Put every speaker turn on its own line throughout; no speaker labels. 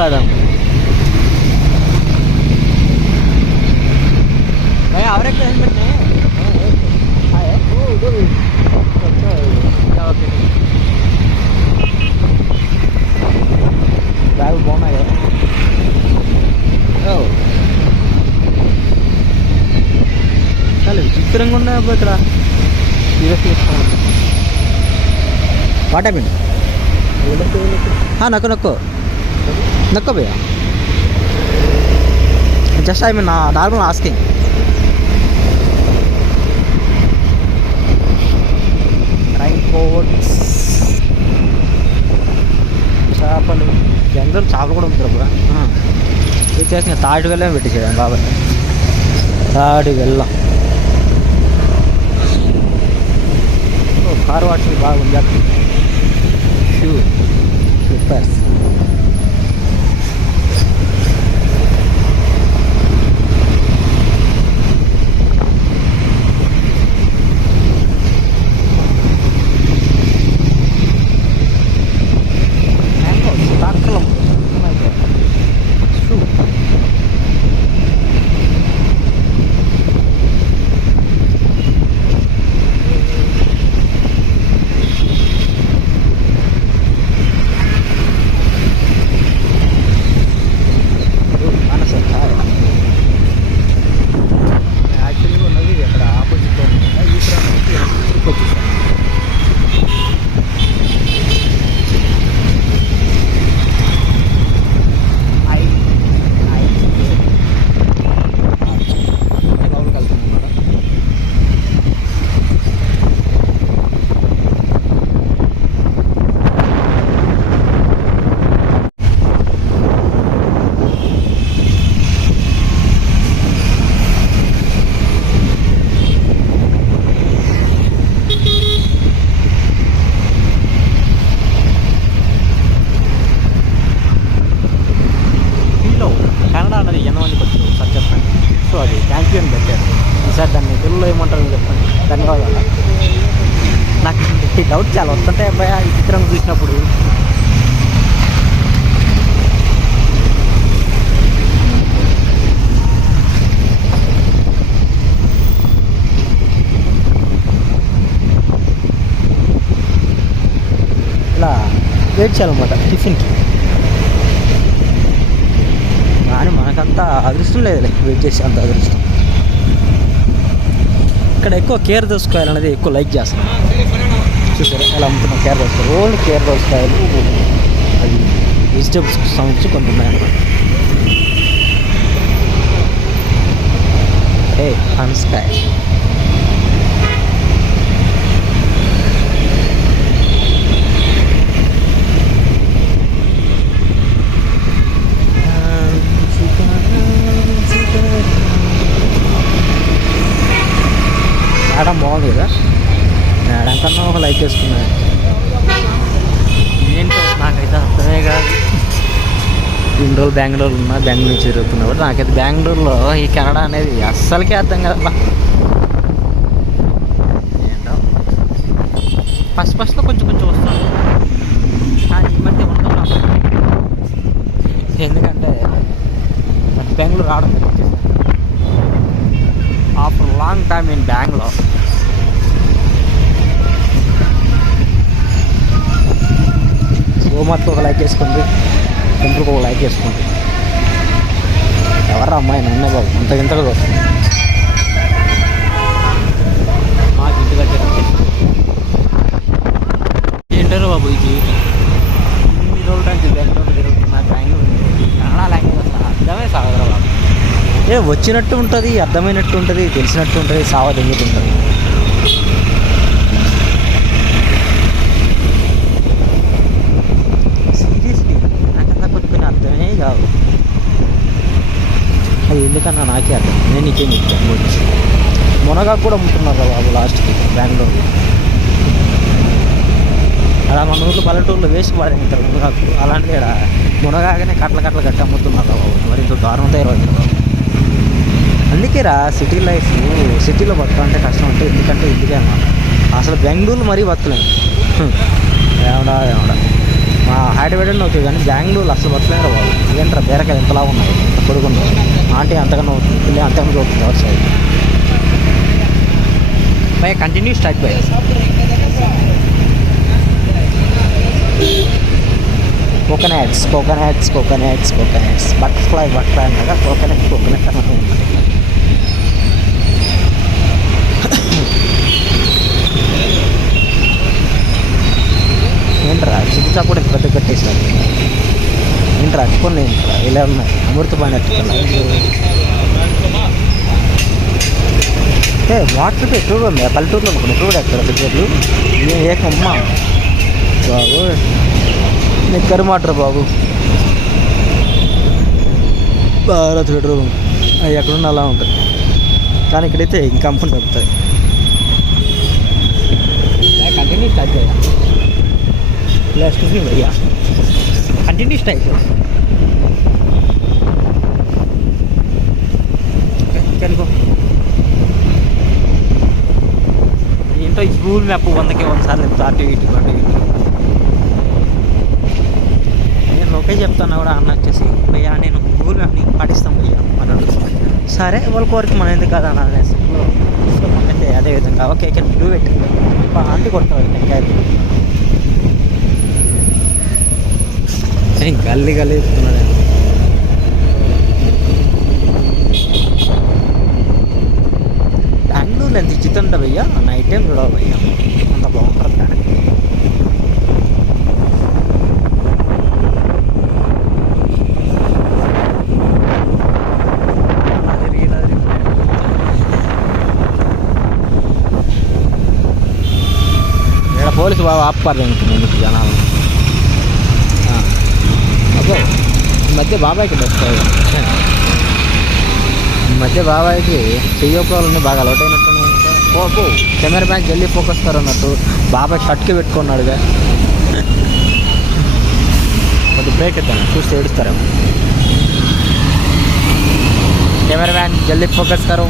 కాదా? అవరెక్ట్ helmet okay. బ్యాగులు బాగున్నాయి కదా? చాలా విచిత్రంగా ఉన్నాయి అబ్బా ఇక్కడ. సీరియస్ వాట్ హ్యాపెన్ నక్కు నక్కు. నక్కు భయ్యా just I mean normal asking rain coats చేపలు. బెంగళూరు చేపలు కూడా ఉంటుంది బ్రా. ఇది చేసిన తాటి వెళ్ళం పెట్టించాడు బాబాయ్ తాటి వెళ్ళం. కారు వాటి బాగుంది. షూ వెయిట్ చేయాలన్నమాట టిఫిన్కి. కానీ మనకంత అదృష్టం లేదులే వెయిట్ చేసి అంత అదృష్టం. ఇక్కడ ఎక్కువ కేర్ దోసకాయలు ఎక్కువ లైక్ చేస్తాం. చూసారా? ఎలా అమ్ముతున్నాం కేర్ దోసకాయలు ఓల్డ్ కేర్ దోసకాయలు అది వెజిటేబుల్స్కి సంబంధించి కొన్ని ఉన్నాయన్నమాట ఏ పనసకాయ మేడం బాగుంది కదా మేడం కన్నా ఒక లైక్ చేసుకున్నా ఏంటో నాకైతే అర్థమే కాదు. ఇన్ని రోజులు బెంగళూరు ఉన్నా బెంగళూరు నుంచి తిరుగుతున్నా కూడా నాకైతే బెంగళూరులో ఈ కెనడా అనేది అస్సలకే అర్థం కదబ్బా ఏంటో. ఫస్ట్ ఫస్ట్లో కొంచెం కొంచెం వస్తాను కానీ ఈ మధ్య నాకు ఎందుకంటే బెంగళూరు రావడం after long time in Bengaluru గోమాతకు ఒక లైక్ వేసుకోండి టెంపుల్కి ఒక లైక్ వేసుకోండి ఎవరు అమ్మాయి? నన్నే బాబు. అంత ఇంతగా వస్తుంది మాకు ఇంటి దగ్గర. ఏంటారు బాబు ఈ జీవితం ఇన్ని రోజులు నుంచి బెంగళూరు తిరుగుతున్నా బెంగళూరు కన్నడ లాంగ్వేజ్ అసలు అర్థమే సాగరా బాబు ఏ వచ్చినట్టు ఉంటుంది అర్థమైనట్టు ఉంటుంది తెలిసినట్టు ఉంటుంది సావదెంగుతూ ఉంటుంది. సీరియస్లీ నాకంతా కొన్ని కొన్ని అర్థమే కావు. అది ఎందుకన్నా నాకే అర్థం? నేను నీకేం చెప్తాను గురించి మునగా కూడా అమ్ముతున్నారు రా బాబు లాస్ట్కి బెంగళూరులో. అలా మన ఊర్లో పల్లెటూరులో వేసి పారేస్తారు మునగాకు. అలాంటిది ఇక్కడ మునగాకనే కట్టలు కట్టలు కట్టి అమ్ముతున్నారు బాబు. మరి ఇంత దారుణం తయారవుతుంది బాబు అందుకే రా సిటీ లైఫ్ సిటీలో బతకాలంటే కష్టం అంటే ఎందుకంటే ఇందుకే అనమాట అసలు బెంగళూరు మరీ బతకలేము ఏమడా ఏమడా మా హైదరాబాద్ ఓకే కానీ బెంగళూరు అసలు బతకలేరు బాబు. ఏంట్రా బీరకాయలు ఎంతలా ఉన్నాయి? కొడుకున్నాయి ఆంటీ అంతకన్నా అవుతుంది పిల్లి అంతకన్నా అవుతుంది ఎవరి side? Bye continue start bye coconuts coconuts coconuts coconuts butterfly butterfly అనగా కోకోనట్ కోకోనట్ అని ఏంట్రా? చికిత్స కూడా పెద్ద కట్టేసారు ఏంట్రా? అట్టుకోండి ఏంట్రా? ఇలా ఉన్నాయి అమృతపాణి అట్టుకున్నా ఏ వాటర్ ఎక్కువగా ఉంది పల్లెటూరులో అనుకున్నా. ఎక్కువ ఎక్కడ టికెట్లు ఏ ఏకమ్మ బాబు. నిక్కరు మాటరు బాబు. భారత్ బెడ్రూమ్ అవి ఎక్కడున్నా అలా ఉంటుంది. కానీ ఇక్కడైతే ఇంకా కంపెనీ దొరుకుతాయి. కంటిన్యూ స్టార్ట్ చేయాలి ఎక్స్క్యూజ్ మీ భయ్యా కంటిన్యూ స్టార్ట్ చేయాలి కనుకో ఏంటో ఈ గూగుల్ మ్యాప్ వందకి వంద సార్లు చెప్తా అటు ఇటు అటు ఇటు నేను ఒకే చెప్తాను కూడా అన్న వచ్చేసి భయ్యా నేను గూగుల్ మ్యాప్ని పాటిస్తాను భయ్యా అన్నాడు సరే వాళ్ళ కోరిక మన ఎందుకు కదా అన్న సో అదే విధంగా okay can do it aunty కొడతావు టెంకాయలు ఏం గల్లీ గల్లీ ఇస్తున్నాడు బెంగళూరులో ఎంత చిత్తంట భయ్యా. నైట్ టైం చూడవు భయ్యా. అంత బాగుంటుంది ఇక్కడ పోలీసు బాబు ఆపారు అనుకున్నాను జనాలు. అబ్బో ఈ మధ్య బాబాయ్కి వస్తాయి ఈ మధ్య బాబాయ్కి చెయ్యొక్కలని బాగా అలవాటైనట్టున్నాయి పోపు కెమెరా బ్యాగ్ జల్దీ ఫోకస్ అన్నట్టు బాబాయ్ షర్ట్కి పెట్టుకున్నాడుగా. కొద్ది బ్రేక్ ఇద్దాం చూస్తే ఏడుస్తారేమో. కెమెరా మ్యాన్ జల్దీ ఫోకస్ కరు.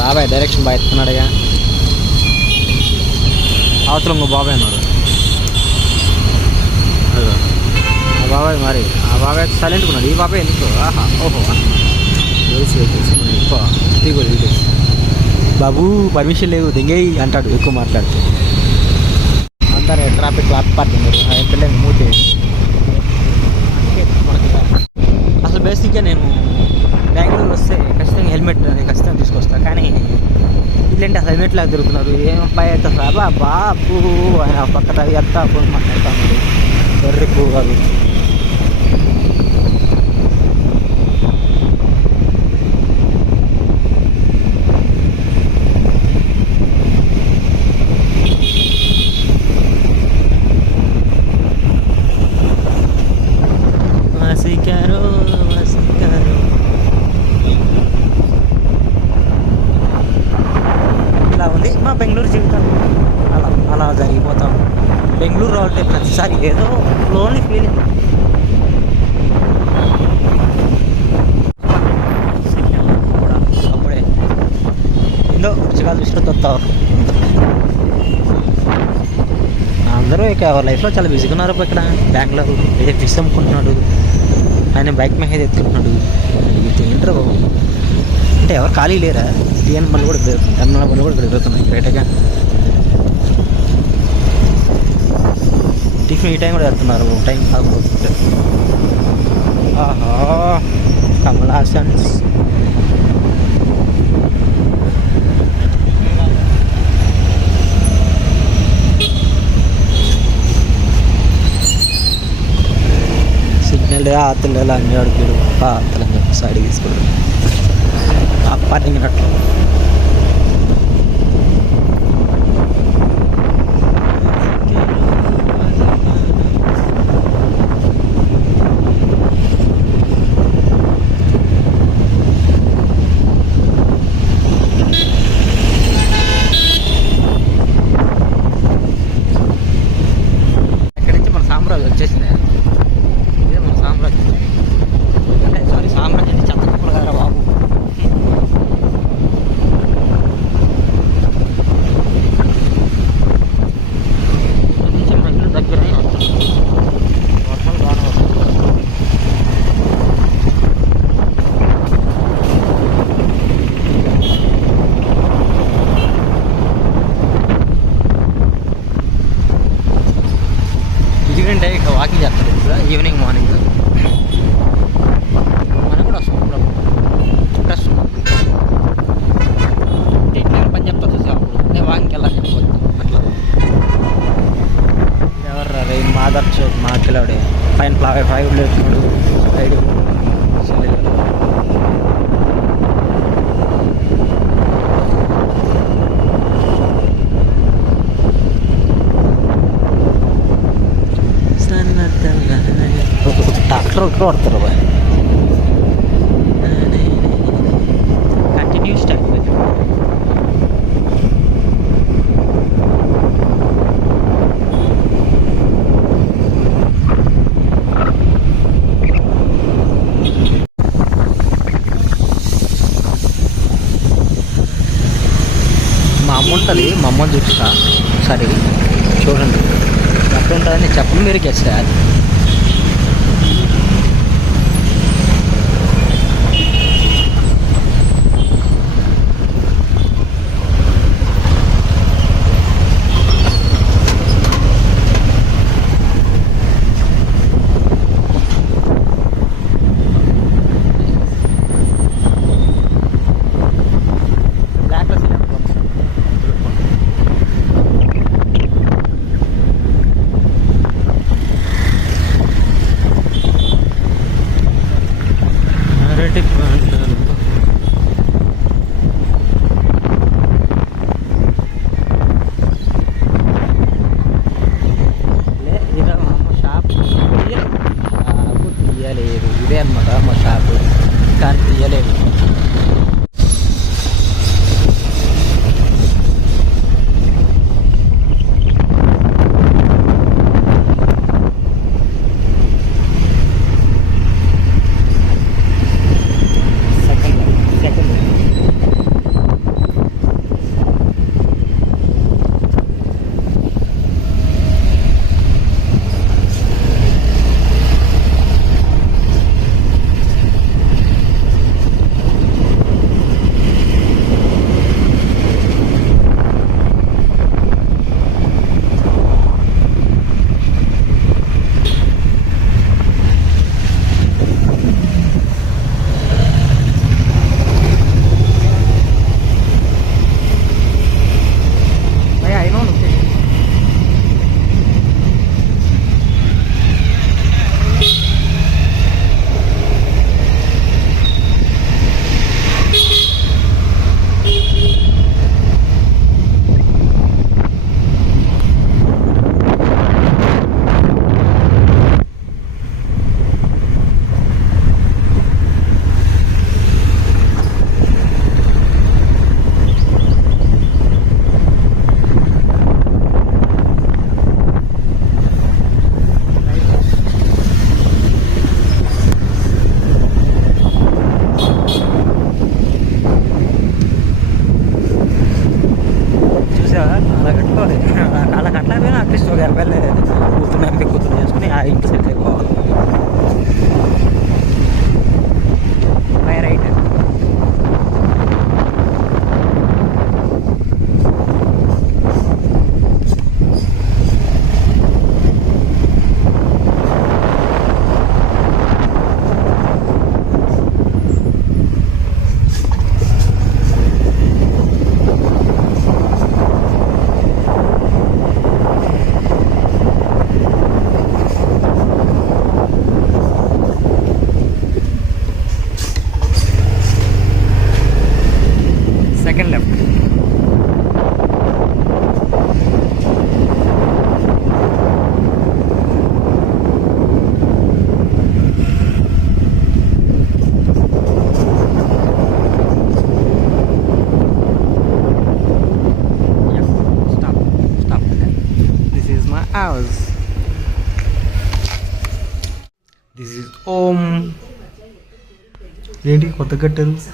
బాబాయ్ డైరెక్షన్ బాగా ఎత్తున్నాడుగా అవతల ఇంకో బాబాయ్ అన్నాడు అదిగో. ఆ బాబాయ్ మరి ఆ బాబాయ్ సైలెంట్ ఉన్నాడు. ఈ బాబాయ్ ఎందుకు? ఆహా ఓహో. ఎక్కువ దిగు వీడియోస్ బాబు పర్మిషన్ లేదు. దిగేయి అంటాడు ఎక్కువ మాట్లాడితే. అందరు ట్రాఫిక్ పార్కింగ్ పిల్లలు మూతే. అసలు బేసిక్గా నేను బెంగళూరు వస్తే ఖచ్చితంగా హెల్మెట్ ఖచ్చితంగా తీసుకొస్తా. కానీ ఇల్లంటే అసలు హెల్మెట్ లాగా తిరుగుతున్నారు? ఏం అసలు? అబ్బా బాపు ఆయన పక్క తగి ఎత్తా ఫోన్ మాట్లాడుతున్నాడు ఎర్రి కాదు వసికారో వసికారో ఇలా ఉంది మా బెంగళూరు జీవితం అలా అలా జరిగిపోతాం బెంగళూరు ఒకసారి ఏదో లోన్లీ ఫీలింగ్ అప్పుడే. ఏందో రుచికాలు చూసినట్టు వస్తారు అందరూ ఇక లైఫ్లో చాలా బిజీగా ఉన్నారు ఇక్కడ బెంగళూరు ఏదో ఫిష్ అమ్ముకుంటున్నాడు. ఆయన బైక్ మీద ఎత్తుకుంటున్నాడు. ఇది ఏంట్రా బాబు అంటే ఎవరు ఖాళీ లేరా? టీఎన్ బండ్లు కూడా పెరుగుతుంది. ఎంఎల్ బండ్లు కూడా పెరుగుతున్నాయి బయటగా. టిఫిన్ ఈ టైం కూడా వెళ్తున్నారు టైం కాకపోతే. ఆహా కమలాసన్స్. సిగ్నల్ ఆతులు అన్ని అడుగుడు ఆతులని చెప్పి సైడ్ తీసుకోడు ఆ పార్కింగ్ అట్లా మార్నింగ్ డైరెక్ట్ వాకింగ్ చేస్తాను ఈవినింగ్ మార్నింగ్ ఎక్కడ కొడతారు బాయ్ కంటిన్యూ స్టెప్ మా అమ్మ ఉంటుంది మా అమ్మని చూపిస్తా. సరే చూడండి. ఎక్కడ ఉంటుందని చెప్పండి మీరు guest security house. This is home. Ready for the curtains.